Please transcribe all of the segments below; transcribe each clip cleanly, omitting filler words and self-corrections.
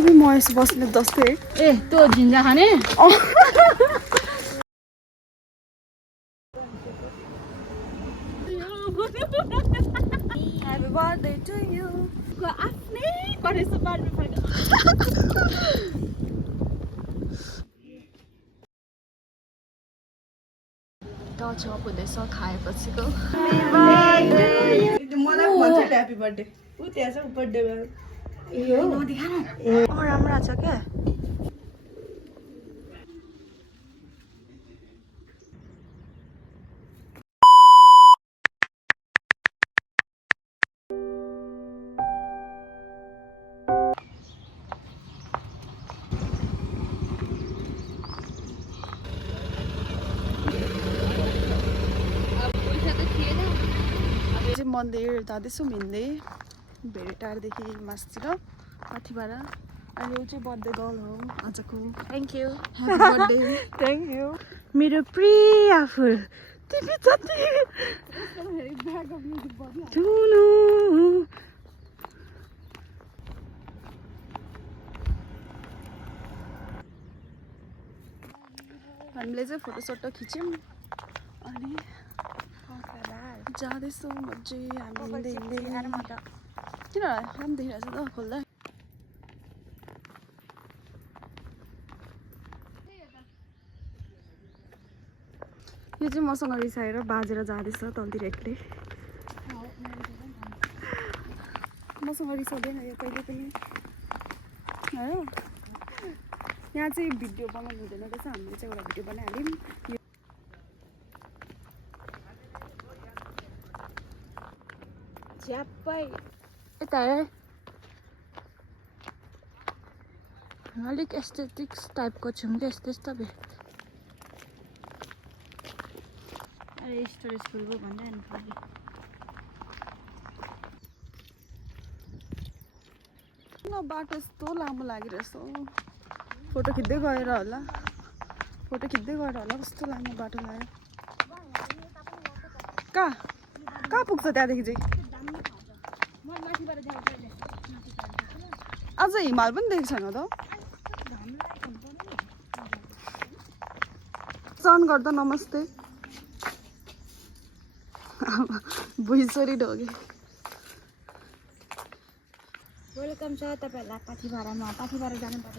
महेश बस्ने जस्तै ए त्यो झिन्जा खाने Happy birthday to you. आफ्नै करेसो बार्नु पर्यो टचअप हुँदैछ खाएपछिको मलाई भन्छ ह्यापी बर्थडे उ त्यहाँ छ बर्थडे गर्ल राम्रो छ क्या मन्दिर जाँदैछौँ हिँड्दै भेटारदेखि मासतिर माथिबाट अनि यो चाहिँ बर्थडे गर्ल हो आजको thank you happy birthday thank you मेरो प्रिय फुल तिमी जति ठुलो हामीले चाहिँ फोटोसोटो खिच्यौँ अनि जाँदैछौँ मजै हामी हिँड्दै किन राम्रो देखिरहेको छ त खोल्दा यो चाहिँ मसँग रिसाएर बाजेर जाँदैछ तलतिर एक्लै मसँग रिसाउँदैन यो कहिले पनि हो यहाँ चाहिँ भिडियो बनाउनु हुँदैन रहेछ हामीले चाहिँ एउटा भिडियो बनाइहाल्यौँ झ्याप्पै यता अलिक एस्थेटिक्स टाइपको छौँ क्या यस्तो यस्तो भए अरे स्टोरेज फुलको भन्दा नि बाटो यस्तो लामो लागिरहेछ फोटो खिच्दै गएर होला कस्तो लामो बाटो लाग्यो कहाँ पुग्छ त्यहाँदेखि चाहिँ अझ हिमाल पनि देखेको छैन त सन गर्दा नमस्ते भुइँचोरी ढोगे वेलकम छ तपाईँहरूलाई पाथिभारामा पाथिभारा जानुपर्छ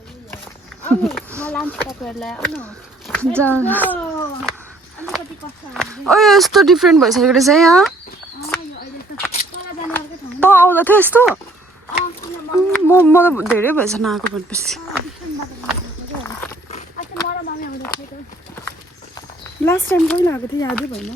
आउनु म लान्छु तपाईँहरूलाई आउनु अलिकति कष्ट ओ यस्तो डिफ्रेन्ट भइसकेको रहेछ यहाँ त आउँदा थियो यस्तो म त धेरै भएछ नआएको भनेपछि लास्ट टाइम कहिले आएको थियो यादै भएन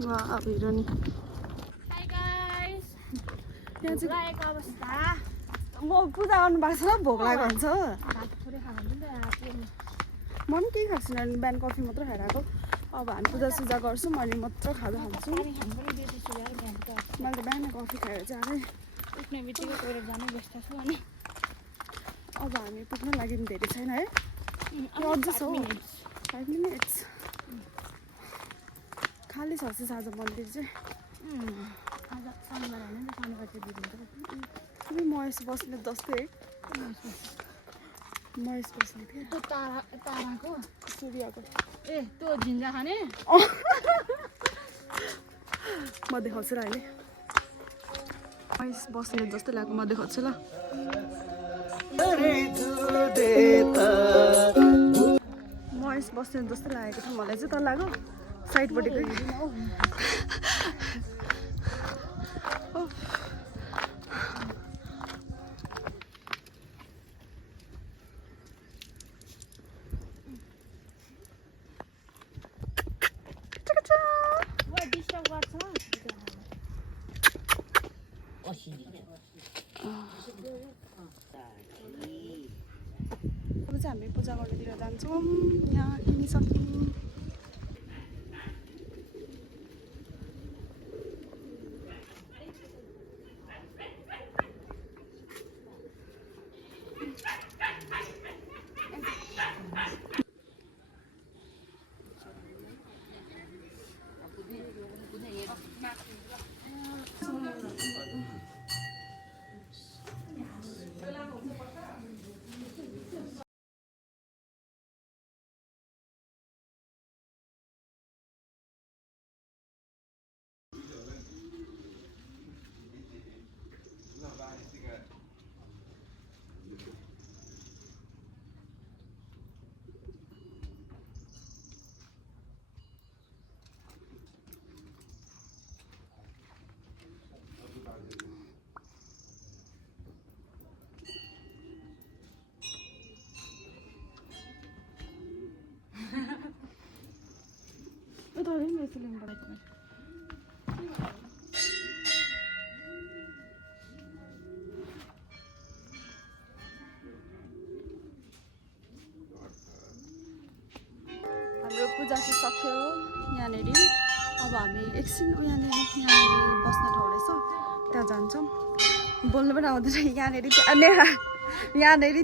अब हेर नि म पूजा गर्नु भएको छ भोक लागेको हुन्छ म पनि केही खाएको छुइनँ बिहान कफी मात्र खाएर आएको अब हामी पूजा गर्छौँ अनि मात्र खाँदा खान्छौँ मैले त बिहान कफी खाएर चाहिँ आएँ उठ्ने बित्तिकै गएर जानै व्यस्त छु अनि अब हामी पुग्न लागि धेरै छैन है अझ छ 5 मिनट्स खाली छ चाहिँ साझा मन्दिर चाहिँ आज शनिबार होइन नि शनिबार चाहिँ बिग्रिन्छ तिमी महेश बस्ने जस्तै महेश बस्ने थियो त्यो ताराको सूर्यको ए त्यो झिन्जा खाने म देखाउँछु र अहिले महेश बस्ने जस्तै लाग्यो म देखाउँछु ल महेश बस्ने जस्तो लागेको थियो मलाई चाहिँ त लाग्यो साइडपट्टिकै अब चाहिँ हामी पूजा गर्नुतिर जान्छौँ यहाँ किनिसक्यौँ यता हेर्नु रहेछ लिङ्कबाट हाम्रो पूजा चाहिँ सक्यो यहाँनिर अब हामी एकछिन यहाँनिर बस्ने ठाउँ रहेछ त्यहाँ जान्छौँ बोल्नु पनि आउँदैन यहाँनिर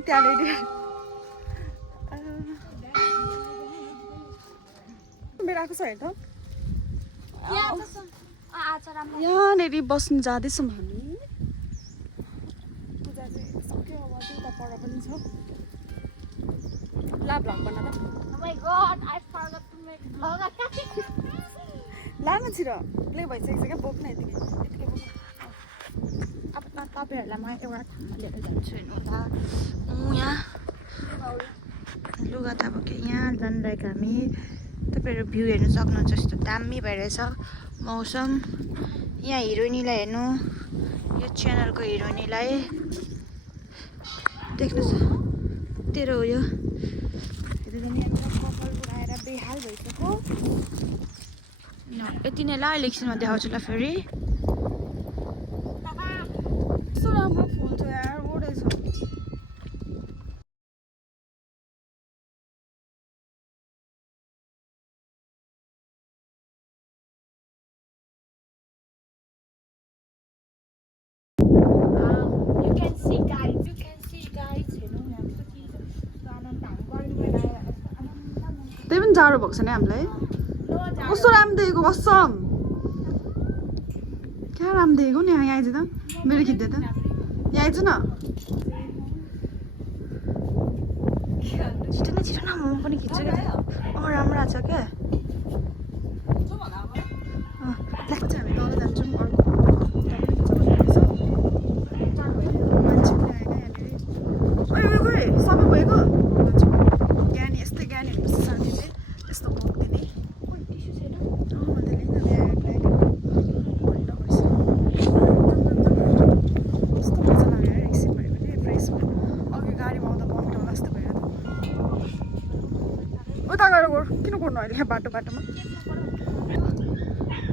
त्यहाँनिर मेरो आएको छ हेर त यहाँनिर बस्नु जाँदैछौँ हामी पूजा चाहिँ सक्यो अब त्यता पर पनि छ ला भ्लग बना त लानु छिर प्ले भइसकेको छ क्या बोक्न यतिकै अब तपाईँहरूलाई म एउटा ठाउँमा लिएर जान्छु हेर्नु यहाँ लुगा त अब के यहाँ जाँदाको हामी तपाईँहरू भ्यू हेर्नु सक्नुहुन्छ यस्तो दामी भइरहेछ मौसम यहाँ हिरोइनीलाई हेर्नु यो च्यानलको हिरोइनीलाई देख्नुहोस् तेरो हो यो कपाल बुढाएर बेहाल भइसक्यो यति नै ल अहिले एकछिनमा देखाउँछु ल फेरि कस्तो राम्रो फुल छ यार ओडे छ त्यही पनि जाडो भएको छ नि हामीलाई कस्तो राम्रो देखेको कसम क्या राम्रो देखेको नि यहाँ आइज त मेरो खिच्दै त यहाँ आइज न छिटो न म पनि खिच्छु क्या राम्रो आएको छ क्या लाग्छ हामी तल जान्छौँ अर्को मान्छे पनि आएन यहाँनिर सबै गएको ज्ञानी यस्तै ज्ञानी हुनुपर्छ साथी चाहिँ यस्तो भोग्दिने कस्तो मजा लाग्यो एकछिन भयो भने फ्रेस भयो अघि गाडीमा आउँदा बमिट होला जस्तो भयो उता गएर किन गर्नु अहिले यहाँ बाटोमा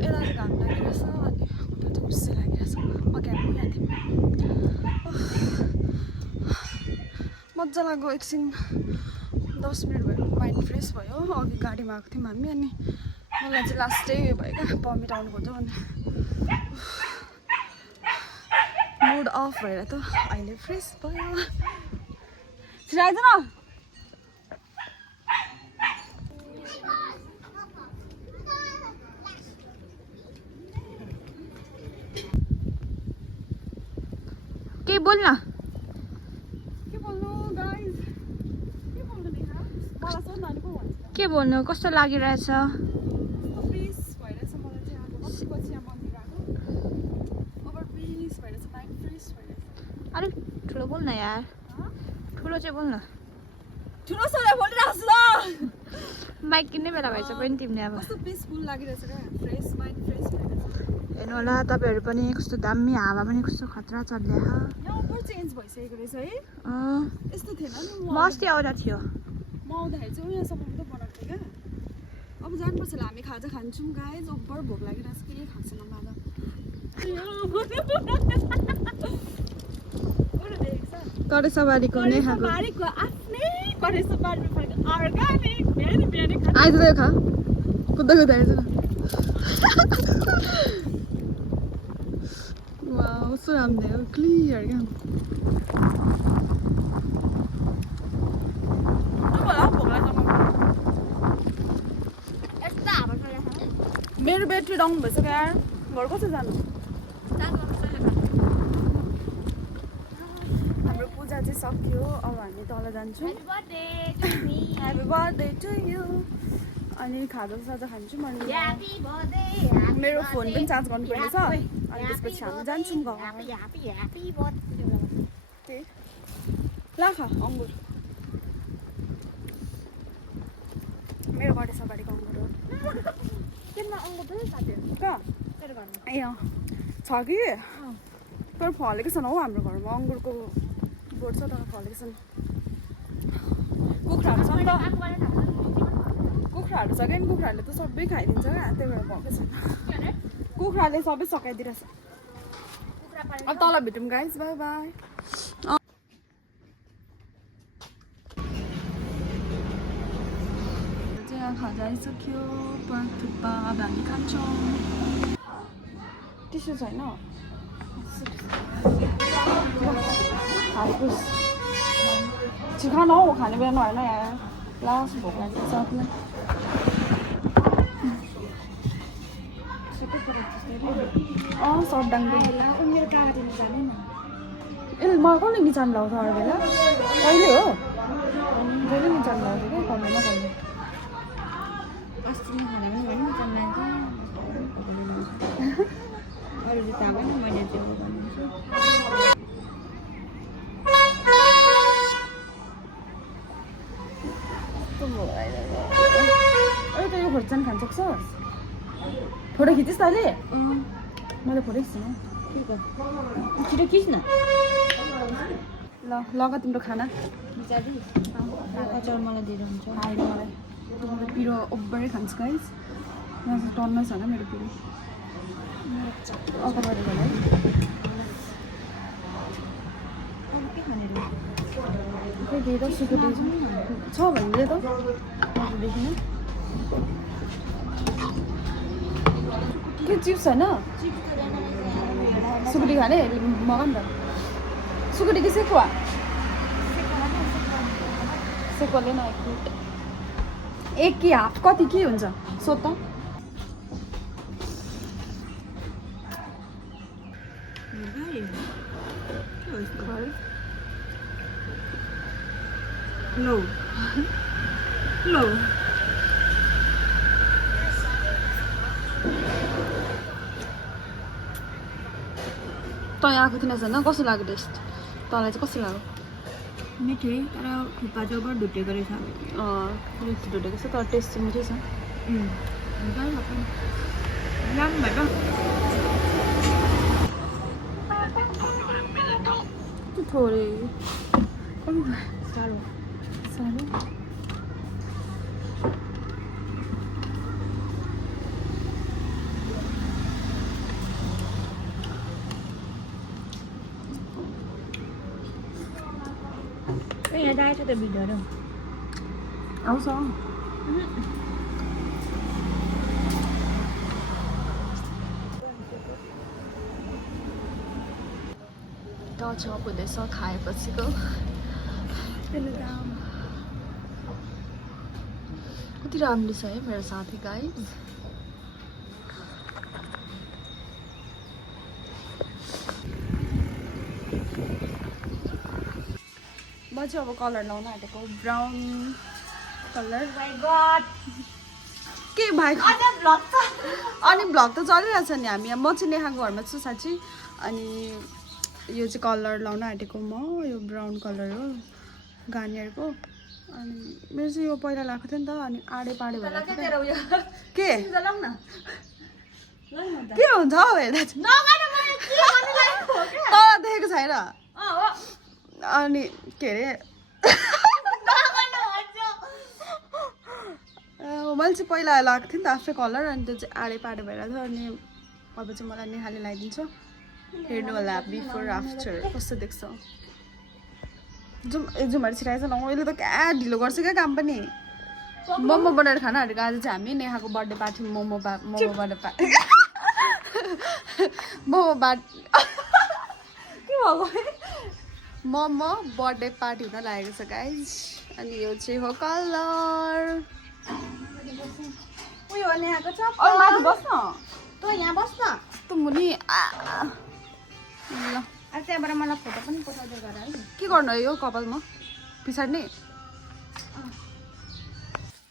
यता चाहिँ घाम लागिरहेछ अनि उता चाहिँ खुसी लागिरहेछ अघि हामी यहाँ थियौँ मजा लाग्यो एकछिन 10 मिनट भयो माइन्ड फ्रेस भयो अघि गाडीमा आएको थियौँ हामी अनि मलाई चाहिँ लास्टै भयो क्या बमिट आउनु खोज्यो अनि मुड अफ भएर त अहिले फ्रेस भयो छिटो आइज न केही बोल्न के बोल्नु गाइस के बोल्नु नि मलाई सोध्नु अनि पो भन्छ के भन्नु कस्तो लागिरहेछ पिस भइरहेछ मलाई चाहिँ अब पछि यहाँ मन्दिर आएको ओभर पिस भइरहेछ माइन्ड फ्रेस भइरहेछ अलिक ठुलो बोल्न यार ठुलो चाहिँ बोल्न ठुलो सोले बोलिरहेको छु त माइक किन्ने बेला भएछ पनि तिमीले अब कस्तो पिसफुल लागिरहेछ क्या फ्रेस माइन्ड फ्रेस भइरहेछ हेर्नु होला तपाईँहरू पनि कस्तो दामी हावा पनि कस्तो खतरा चल्दै यहाँ ओभर चेन्ज भइसकेको रहेछ है यस्तो थिएन नि म अस्ति आउँदा थियो म आउँदाखेरि चाहिँ यहाँसम्म मात्रै बनाएको थिएँ क्या अब जानुपर्छ होला हामी खाजा खान्छौँ गाइज ओभर भोक लागिरहेछ केही खाएको छैन खाजा करेसबारीको नै खाएको आइज त खा कुद्दा कुद्दा आइज न वाउ कस्तो राम्रो हो क्लियर क्या मेरो ब्याट्री डाउन भइसक्यो यार घर कसो जानु हाम्रो पूजा चाहिँ सक्यो अब हामी तल जान्छौँ ह्यापी बर्थडे टु यु अनि खाजा साजा खान्छौँ अनि मेरो फोन पनि चार्ज गर्नुपर्ने छ अनि त्यसपछि हामी जान्छौँ घर ला खा अङ्गुर मेरो घरको सबारीको अङ्गुर हो कहाँ ए अँ छ कि तर फलेको छैन हौ हाम्रो घरमा अङ्गुरको बोट छ तर फलेको छैन कुखुराहरू छ नि त कुखुरा कुखुराहरू छ क्या नि कुखुराहरूले त सबै खाइदिन्छ क्या त्यही भएर भएकै छैन कुखुराले सबै सकाइदिरहेछ अब तल भेटौँ गाइस बाई बाई चाहिँ खाजा आइसक्यो पर्क थुक्पा अब हामी खान्छौँ टिस्यु छैन हालेको छिखा न हौ खाने बेला नभएन यहाँ लास्ट भोक लागेको छ आफ्नै सर्ट डाङ्गो उनीहरू कागा दिनु जाने न ए मलाई कसले निचान लाउँछ अरू बेला कहिले हो जहिले निचान लाउँछ क्या कमेन कहिले अस्ति नै खाना पनि भन्नु चन्दान्छ अरूले थाहा भएन मैले त्यो भन्छु अहिले त यो खोर्सानी खान सक्छस् फोटो खिचिस् तैँले मैले फोटो खिच्नु छिटो खिच् न ल लगा तिम्रो खाना बिचारी अचार मलाई दिएर हुन्छ आएर मलाई तिम्रो पिरो ओभरै खान्छ गाइस यहाँ चाहिँ टन्नै छ होला मेरो पिरो अगाडि होला के खाने खै त्यही त सुकुटी छ भने त देखिन के चिप्स छैन सुकुटी खाने मगा नि त सुकुटी कि सेकुवा सेकुवाले न एक कि हाफ कति के हुन्छ सोध त लो लो तँ आएको थिएन छैन कस्तो लाग्यो टेस्ट तँलाई चाहिँ कस्तो लाग्यो मिठै तर थुक्पा चाहिँ ओभर ढुटेको रहेछ मिठो ढुटेको छ तर टेस्ट चाहिँ मिठै छ राम्रो भयो थोरै साह्रो साह्रो यहाँ आएछ त भिडियोहरू आउँछ टचअप हुँदैछ खाएपछिको कति राम्रो छ है मेरो साथी गाइस म चाहिँ अब कलर लाउन आँटेको ब्राउन कलर के भाइ अनि भ्लग त चलिरहेछ नि हामी म चाहिँ नेहाको घरमा छु साँच्ची अनि यो चाहिँ कलर लाउन आँटेको म यो ब्राउन कलर हो गार्नियरको अनि मेरो चाहिँ यो पहिला लगाएको थियो नि त अनि आडे पाडे भएर के के हुन्छ हौ हेर्दा तल देखेको छैन अनि के अरे मैले चाहिँ पहिला लगाएको थिएँ नि त आफ्नै कलर अनि त्यो चाहिँ आडे पाडे भएर थियो अनि अब चाहिँ मलाई नेहाले लगाइदिन्छ हेर्नु होला बिफोर आफ्टर कस्तो देख्छ जुमहरू छिराएछ न अहिले त क्या ढिलो गर्छ क्या काम पनि मोमो बनाएर खानाहरू आज चाहिँ हामी नेहाको birthday party momo birthday party momo के भएको मोमो बर्थडे पार्टी हुन लागेको छ गाइज अनि यो चाहिँ हो कलर उयो नेहाको छ माथि बस्न तँ यहाँ बस्न त मुनि ल त्यहाँबाट मलाई फोटो पनि पठाउँदै गर है के गर्नु हो यो कपालमा पछाडि नै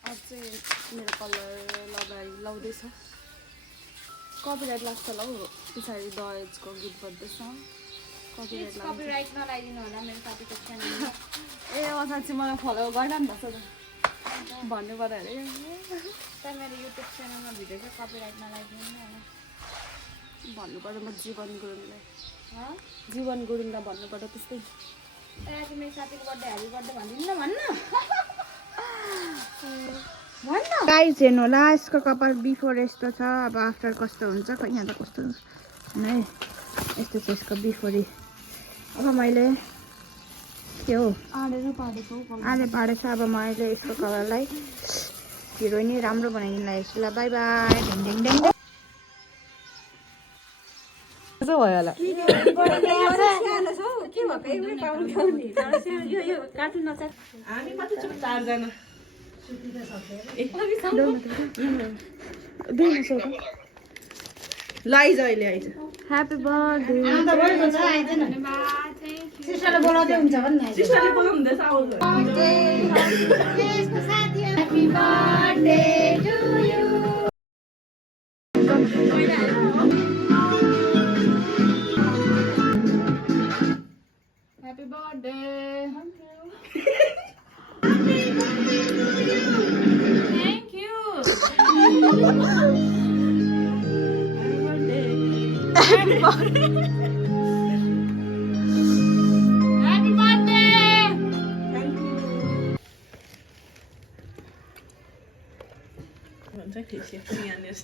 अब चाहिँ मेरो कलर लाउँदैछ कपिराइट लाग्छ होला हौ पछाडि दहेजको गीत बज्दैछ कपिराइट नलाइदिनु होला मेरो साथीको च्यानलमा ए साँच्ची मलाई फलो गर्दा नि भन्छ त भन्नु पर्यो अरे त्यहाँ मेरो युट्युब च्यानलमा भिडियो चाहिँ कपिराइट नलाइदिनु होला भन्नु पर्यो म जीवन गुरुङलाई जीवन गुरुङलाई भन्नु पर्यो त्यस्तै आज मेरो साथीको बर्थडे ह्याप्पी बर्थडे भनिदिनु न भन्न गाइस हेर्नु होला यसको कपाल बिफोर यस्तो छ अब आफ्टर कस्तो हुन्छ यहाँ त कस्तो नै यस्तो छ यसको बिफोरी अब मैले के हो आले पाडेछ अब मैले यसको कलरलाई हिरोइनी राम्रो बनाइदिनु लागेको छु ल बाई बाई ढिङ ढिङ ढिङ कसो भयो होला हामी मात्र छौँ 4 जना लाइज अहिले आइज ह्याप्पी बर्थडे सिस्टरले बोलाउँदै हुन्छ भन्ने सिस्टरले बोलाउँदैछ आउनु Happy birthday to you. Happy birthday. Thank you. Happy birthday. Happy birthday. भन्छ खुसी यहाँनिर